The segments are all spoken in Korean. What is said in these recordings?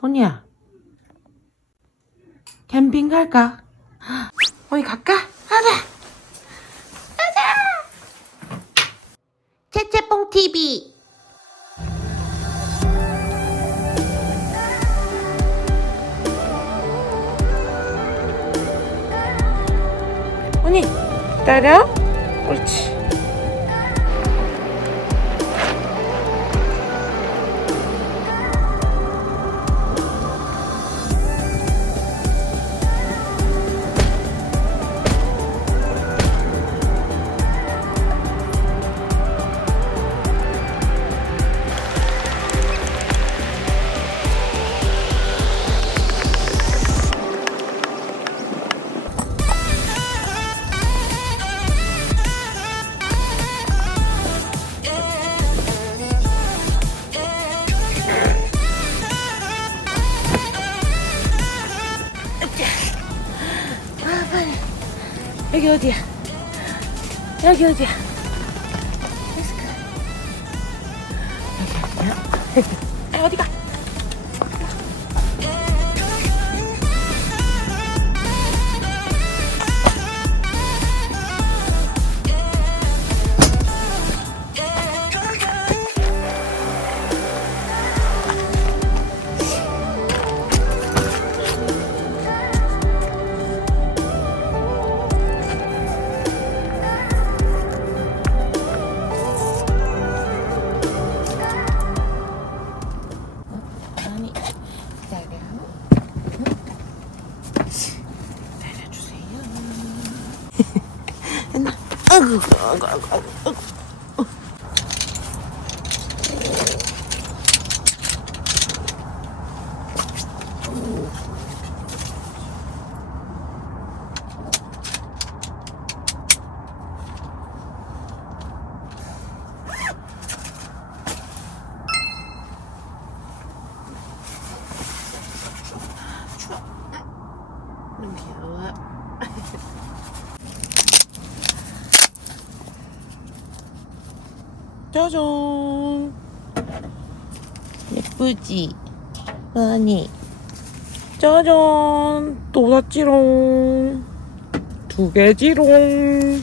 뭐냐? 캠핑 갈까? 어디 갈까? 가자! 채채뽕 TV 언니, 기다려. 옳지. 여기 어디야? 아이고, 아이고, 아이고, 아이고. 너무 귀여워. 짜잔. 예쁘지? 아니. 짜잔. 또 샀지롱. 두 개지롱.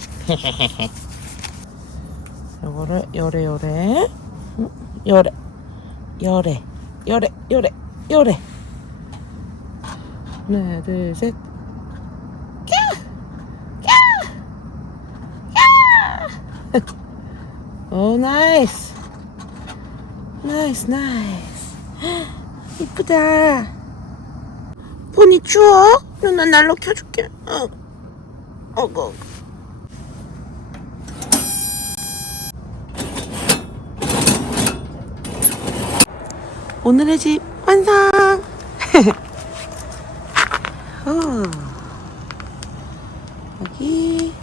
요거를 요래요래. 응? 요래. 요래. 요래. 요래. 요래. 하나, 둘, 셋. 오, 나이스. 나이스, 나이스. 이쁘다. 폰이 추워? 누나 날로 켜줄게. 어. 어구. 오늘의 집 완성! 어. 여기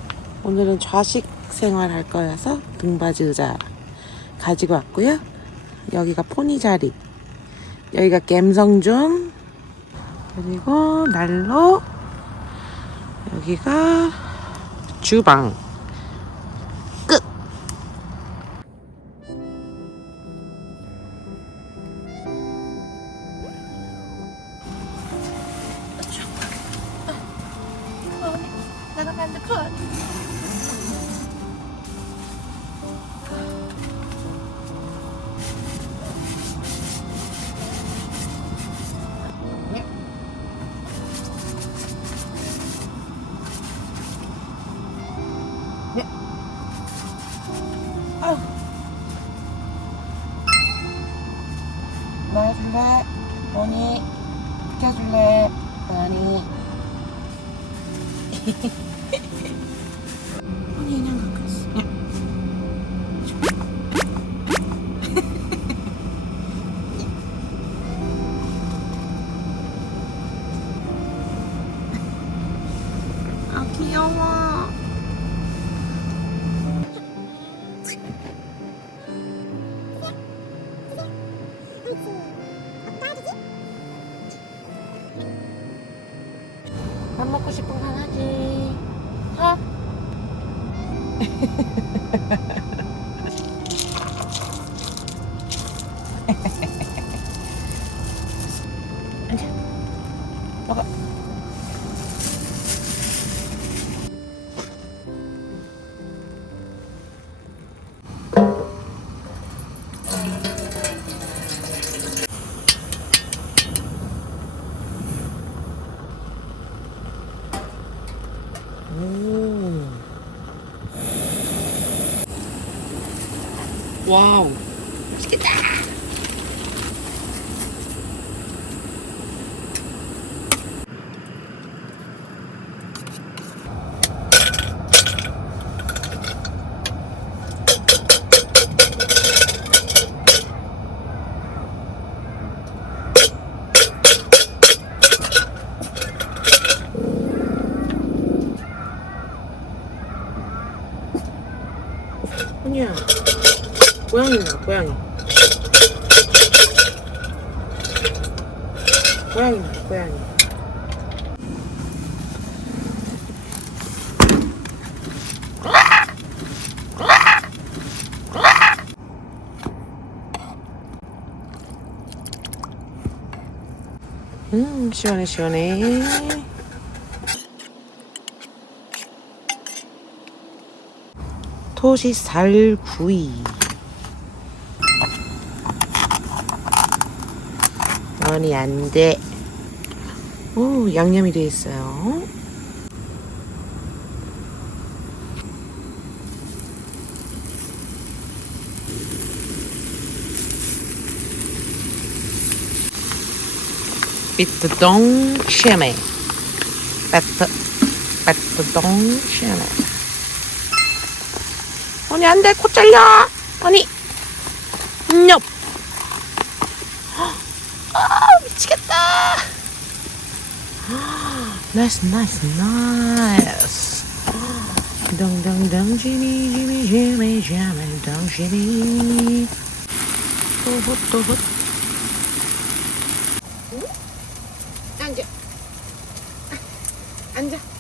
오늘은 좌식 생활 할 거여서 등받이 의자 가지고 왔고요. 여기가 포니 자리, 여기가 갬성존, 그리고 난로, 여기가 주방. 아니 그냥 Uau! 고양이다, 고양이. 고양이다, 고양이. 음, 시원해, 시원해. 토시살 구이. 아니 안 돼. 오 양념이 돼 있어요. 비트동 쉐메. 배트 배트동 쉐메. 아니 안돼 코 잘려. 아니 nhập. 아 미치겠다. 나이스 나이스 나이스. 덩덩덩 지미 지미 지미 지미 덩지미. 또봇 또봇. 앉아. 앉아.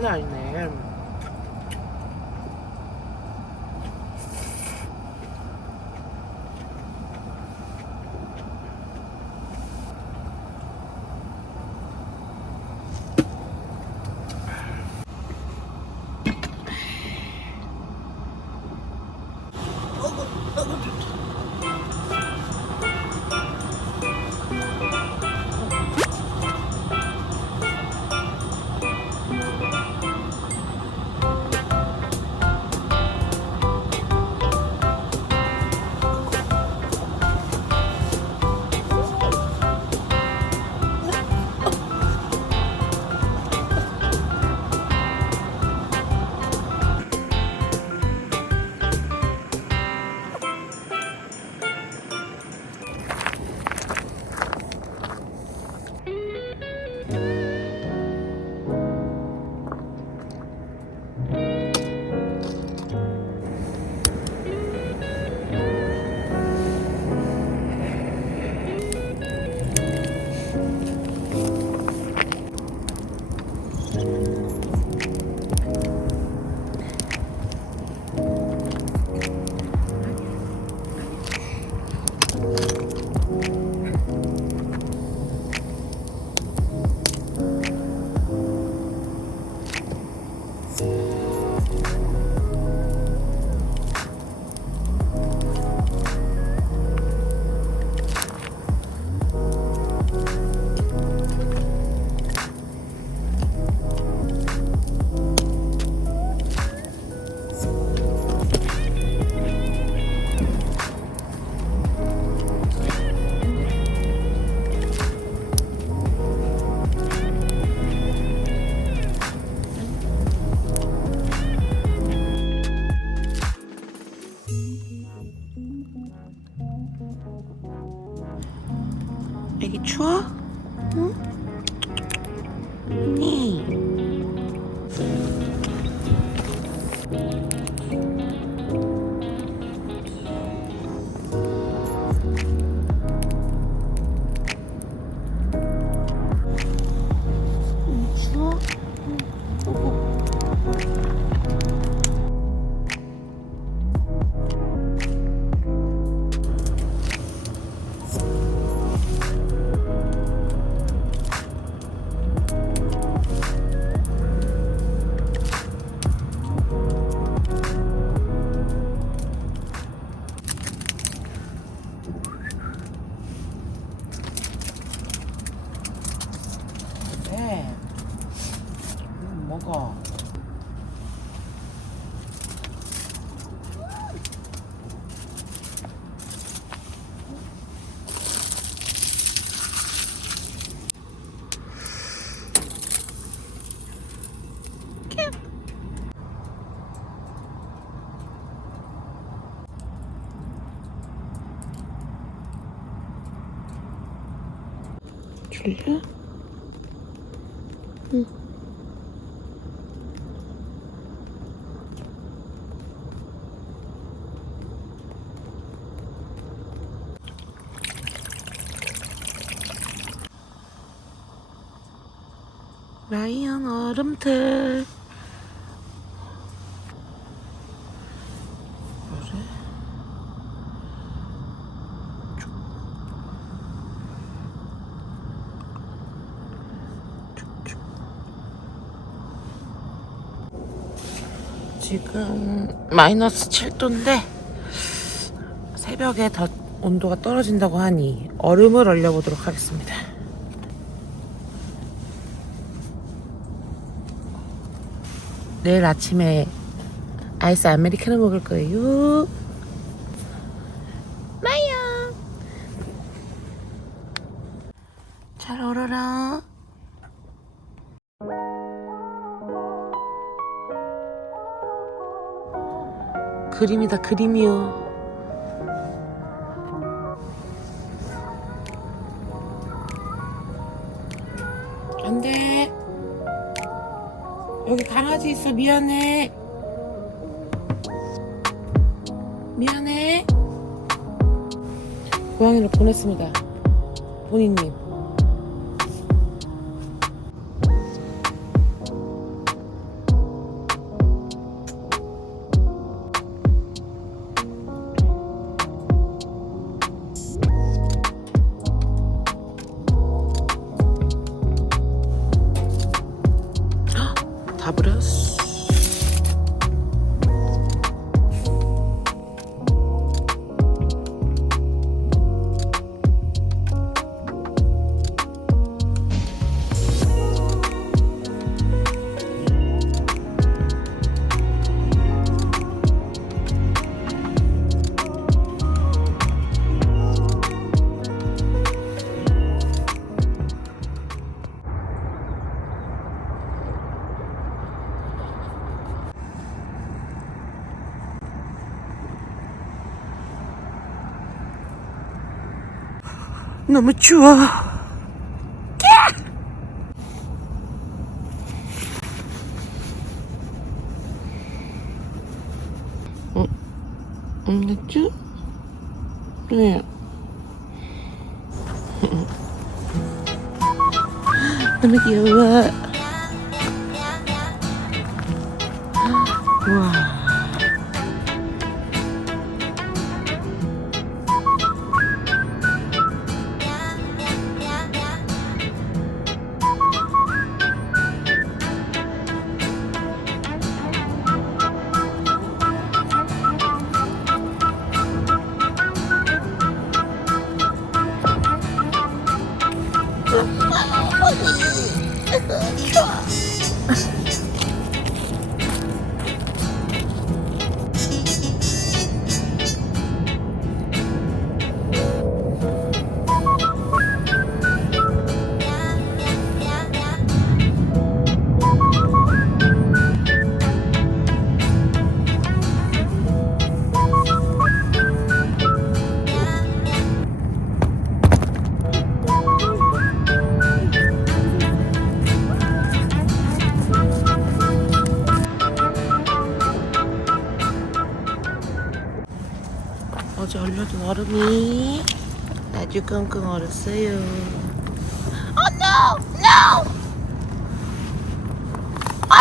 장난 아니네. 줄래? 응. 라이언 얼음틀 그래? 지금 마이너스 7도인데 새벽에 더 온도가 떨어진다고 하니 얼음을 얼려보도록 하겠습니다. 내일 아침에 아이스 아메리카노 먹을 거예요. 그림이다 그림이요. 안돼. 여기 강아지 있어 미안해. 미안해. 고양이를 보냈습니다. 본인님. 너무 추워. 어? 안 됐죠? 네. 너무 귀여워. 어제 얼음이 아주 끙끙 얼었어요. Oh no! No! 아!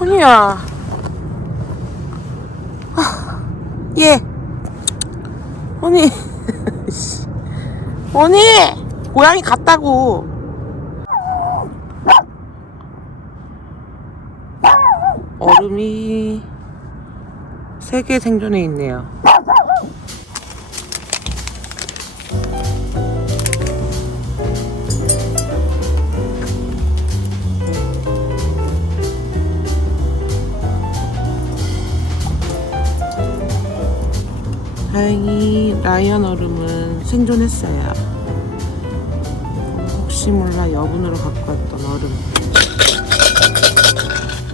언니야. 아, 예. 언니. 씨. 언니! 고양이 갔다고. 얼음이 세계 생존에 있네요. 다행히 라이언 얼음은 생존했어요. 혹시 몰라 여분으로 갖고 왔던 얼음.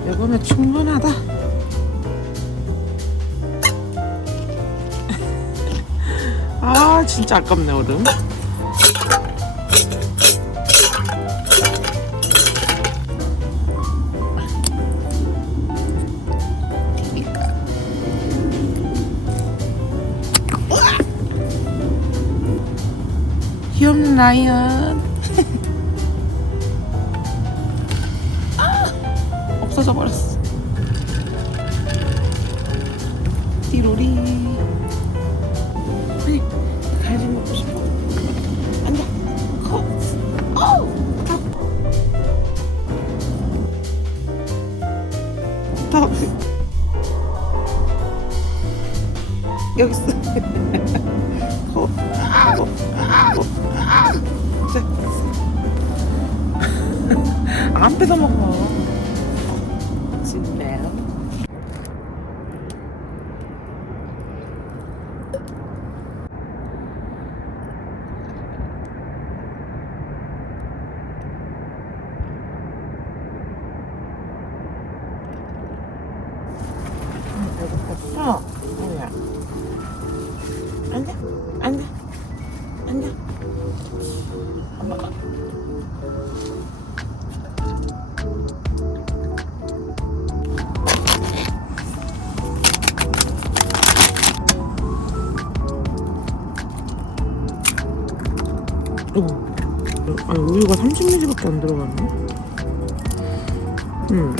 이거면 충분하다. 아 진짜 아깝네 얼음. 귀엽는 라이언. 아, 없어져 버렸어. 띠로리. 먹고 싶어. 앉아. 커. 어우. 다. 다. 여기 있어. 어. 아. 어. 자. 안 뺏어 먹어. 진짜요? 어, 뭐야? 앉아, 앉아, 앉아. 엄마가. 오, 아 우유가 30ml밖에 안 들어갔네. 음.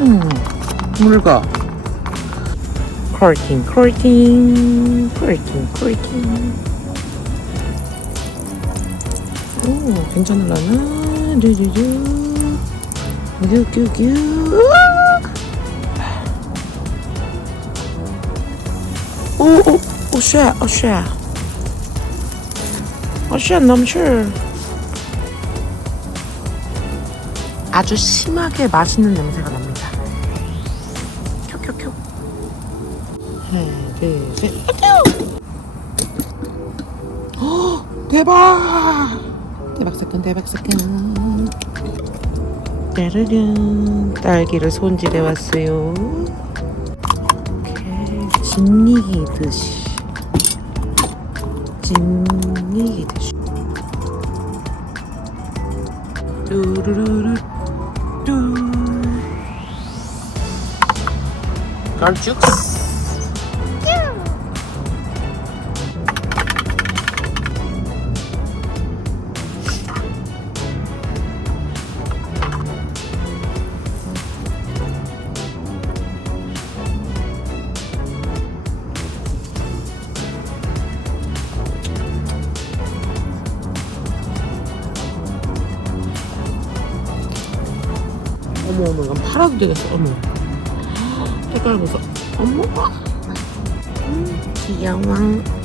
음, 물가. 콜팅, 콜팅, 콜팅, 콜팅. 오, 괜찮을라나? 르르르. 큐큐큐. 오, 오, 오, 쉐, 오, 쉐. 오, 쉐, 넘쳐. 아주 심하게 맛있는 냄새가 납니다. 큐큐큐. 하나, 둘, 셋. 어, 대박! 대박 사건, 대박 사건. 따르릉 딸기를 손질해 왔어요. 이렇게 진리기듯이 진리기듯이 뚜루루루 걸쭉스 어머 어머 이건 팔아도 되겠어. 어머 색깔 보소. 어머. 음, 귀여워